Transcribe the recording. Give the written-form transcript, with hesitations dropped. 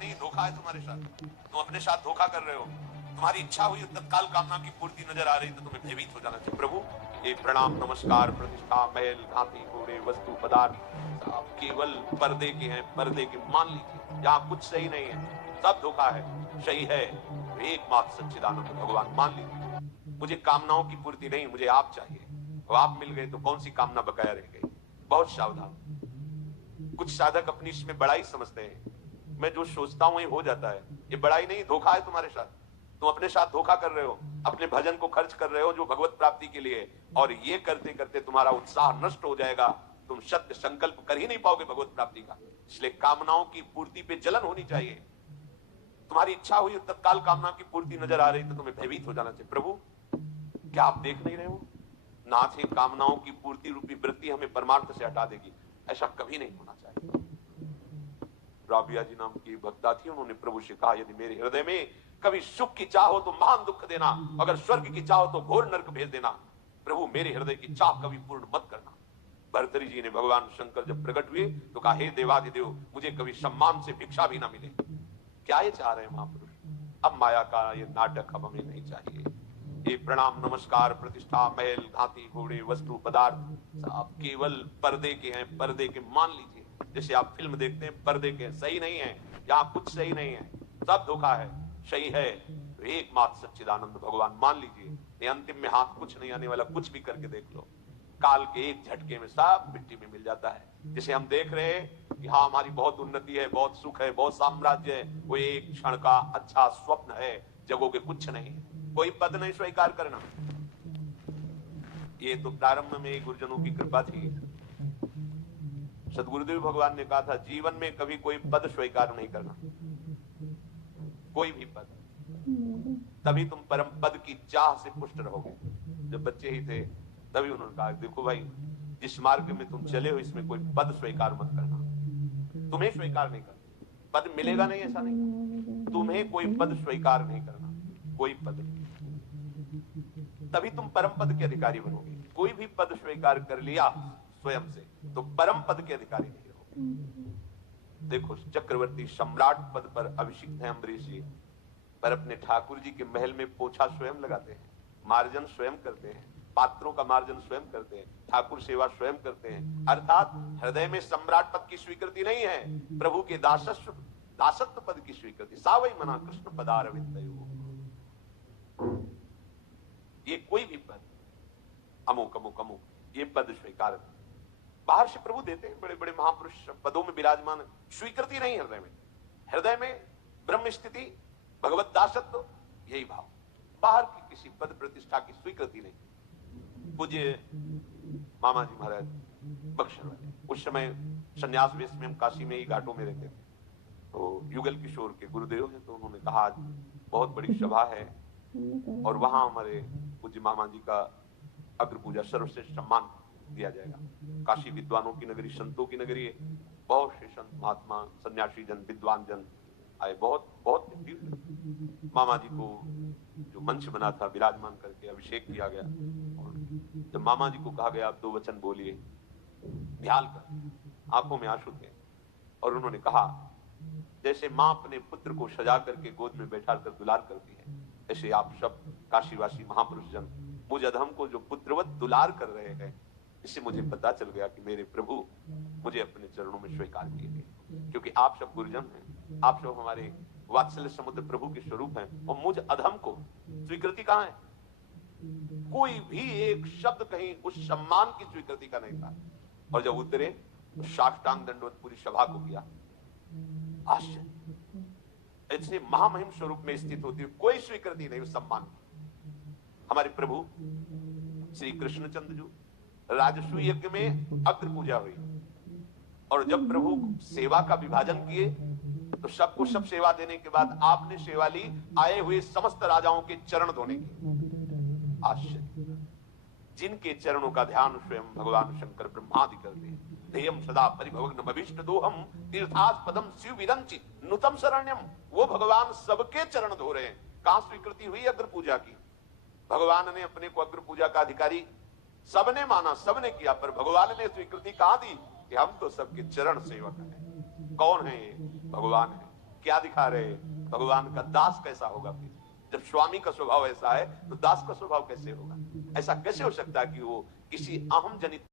नहीं, धोखा है तुम्हारे साथ, तुम अपने साथ धोखा कर रहे हो। तुम्हारी इच्छा हुई तत्काल कामना की पूर्ति नजर आ रही तो तुम्हें भयभीत हो जाना चाहिए। प्रभु ये प्रणाम नमस्कार प्रतिष्ठा महल घाटी घोड़े वस्तु पदार्थ सब केवल पर्दे के हैं, पर्दे के। मान लीजिए यहाँ कुछ सही नहीं है, सब धोखा है। सही है एकमात्र सच्चिदानंद भगवान। मान लीजिए मुझे कामनाओं की पूर्ति नहीं, मुझे आप चाहिए। तो आप मिल गए तो कौन सी कामना बकाया रह गई। बहुत सावधान। कुछ साधक अपनी इसमें बड़ाई समझते हैं, मैं जो सोचता हूं ये हो जाता है। ये बड़ाई नहीं, धोखा है तुम्हारे साथ। तुम अपने साथ धोखा कर रहे हो, अपने भजन को खर्च कर रहे हो जो भगवत प्राप्ति के लिए, और ये करते करते तुम्हारा उत्साह नष्ट हो जाएगा। तुम सत्य संकल्प कर ही नहीं पाओगे भगवत प्राप्ति का। इसलिए कामनाओं की पूर्ति पे जलन होनी चाहिए। तुम्हारी इच्छा हुई तत्काल कामना की पूर्ति नजर आ रही तो तुम्हें भयभीत हो जाना चाहिए। प्रभु क्या आप देख नहीं रहे हो, नाथ ही कामनाओं की पूर्ति रूपी वृत्ति हमें परमार्थ से हटा देगी। ऐसा कभी नहीं होना चाहिए। राबिया जी नाम की भक्ता थी, उन्होंने प्रभु से कहा यदि मेरे हृदय में कभी सुख की चाह हो तो महान दुख देना, अगर स्वर्ग की चाह हो तो घोर नरक भेज देना। प्रभु मेरे हृदय की चाह कभी पूर्ण मत करना। भर्तरी जी ने भगवान शंकर जब प्रकट हुए तो कहा हे देवाधिदेव, मुझे कभी सम्मान से भिक्षा भी ना मिले। क्या ये चाह रहे हैं महापुरुष। अब माया का ये नाटक अब हमें नहीं चाहिए। ये प्रणाम नमस्कार प्रतिष्ठा महल घाटी घोड़े वस्तु पदार्थ सब केवल पर्दे के हैं, पर्दे के। मान लीजिए जैसे आप फिल्म देखते हैं, पर्दे के सही नहीं है, यहाँ कुछ सही नहीं है, सब धोखा है। सही है एकमात्र सच्चिदानंद भगवान। मान लीजिए ये अंतिम में हाथ कुछ नहीं आने वाला, कुछ भी करके देख लो, काल के एक झटके में सब मिट्टी में मिल जाता है। जिसे हम देख रहे हैं कि हाँ हमारी बहुत उन्नति है, बहुत सुख है, बहुत साम्राज्य है, वो एक क्षण का अच्छा स्वप्न है, जगोगे कुछ नहीं। कोई पद नहीं स्वीकार करना। ये तो प्रारंभ में गुरुजनों की कृपा थी। सदगुरुदेव भगवान ने कहा था जीवन में कभी कोई पद स्वीकार नहीं करना, कोई भी पद, तभी तुम परम पद की चाह से पुष्ट रहोगे। जब बच्चे ही थे तभी उन्होंने कहा देखो भाई जिस मार्ग में तुम चले हो इसमें कोई पद स्वीकार मत करना। तुम्हें स्वीकार नहीं करना, पद मिलेगा नहीं ऐसा नहीं, तुम्हें कोई पद स्वीकार नहीं करना, कोई पद नहीं, तभी तुम परम पद के अधिकारी बनोगे। कोई भी पद स्वीकार कर लिया स्वयं से तो परम पद के अधिकारी नहीं रहोगे। देखो चक्रवर्ती सम्राट पद पर अभिषिक्त है अम्बरीश जी, पर अपने ठाकुर जी के महल में पोछा स्वयं लगाते हैं, मार्जन स्वयं करते हैं, पात्रों का मार्जन स्वयं करते हैं, ठाकुर सेवा स्वयं करते हैं। अर्थात हृदय में सम्राट पद की स्वीकृति नहीं है, प्रभु के दासत्व पद की स्वीकृति। सावई मना कृष्ण पदारविंदयो। ये कोई भी पद अमुक अमुक अमुक ये पद स्वीकार बाहर से प्रभु देते हैं, बड़े बड़े महापुरुष पदों में विराजमान, स्वीकृति नहीं हृदय में। हृदय में ब्रह्म स्थिति भगवत दासत्व यही भाव, बाहर की किसी पद प्रतिष्ठा की स्वीकृति नहीं। पूज्य मामा जी महाराज बक्सर वाले उस समय संन्यास वेश में हम काशी में ही घाटों में रहते थे, तो युगल किशोर के गुरुदेव हैं, तो उन्होंने कहा आज बहुत बड़ी सभा है और वहां हमारे पूज्य मामा जी का अग्र पूजा सर्वश्रेष्ठ सम्मान दिया जाएगा। काशी विद्वानों की नगरी, संतों की नगरी है, बहुत से संत महात्मा सन्यासी जन विद्वान जन आए, बहुत बहुत भीड़। मामा जी को जो मंच बना था विराजमान करके अभिषेक किया गया, और जब मामा जी को कहा गया आप 2 वचन बोलिए, ध्यान कर आंखों में आंसू थे, और उन्होंने कहा जैसे मां अपने पुत्र को सजा करके गोद में बैठा कर दुलार करती है, ऐसे आप सब काशीवासी महापुरुष जन मुझ अधम को जो पुत्रवत दुलार कर रहे हैं, इससे मुझे पता चल गया कि मेरे प्रभु मुझे अपने चरणों में स्वीकार किए, क्योंकि आप सब गुरुजन हैं, आप सब हमारे वात्सल्य समुद्र प्रभु के स्वरूप हैं, और मुझ अधम को स्वीकृति कहां है? कोई भी एक शब्द कहीं उस सम्मान की स्वीकृति का नहीं था। और जब उतरे तो साष्टांग दंडवत पूरी सभा को किया। आश्चर्य, ऐसे महामहिम स्वरूप में स्थित होती है, कोई स्वीकृति नहीं उस सम्मान की। हमारे प्रभु श्री कृष्णचंद्र जी राजसूय यज्ञ में अग्र पूजा हुई, और जब प्रभु सेवा का विभाजन किए तो सबको सब सेवा देने के बाद आपने सेवा ली आए हुए समस्त राजाओं के चरण धोने की। आश्चर्य, जिनके चरणों का ध्यान स्वयं भगवान शंकर ब्रह्मादि करते हैं। ध्येयम सदा परिभवग्न भविष्ट दोहम तीर्थास्पदम शिव विरंचि नुतम शरण्यम। वो भगवान सबके चरण धो रहे हैं। कहां स्वीकृति हुई अग्र पूजा की? भगवान ने अपने को अग्र पूजा का अधिकारी सबने माना, सबने किया, पर भगवान ने स्वीकृति कहां दी कि हम तो सबके चरण सेवक हैं। कौन है ये? भगवान है। क्या दिखा रहे हैं? भगवान का दास कैसा होगा? फिर जब स्वामी का स्वभाव ऐसा है तो दास का स्वभाव कैसे होगा? ऐसा कैसे हो सकता है कि वो किसी अहम जनित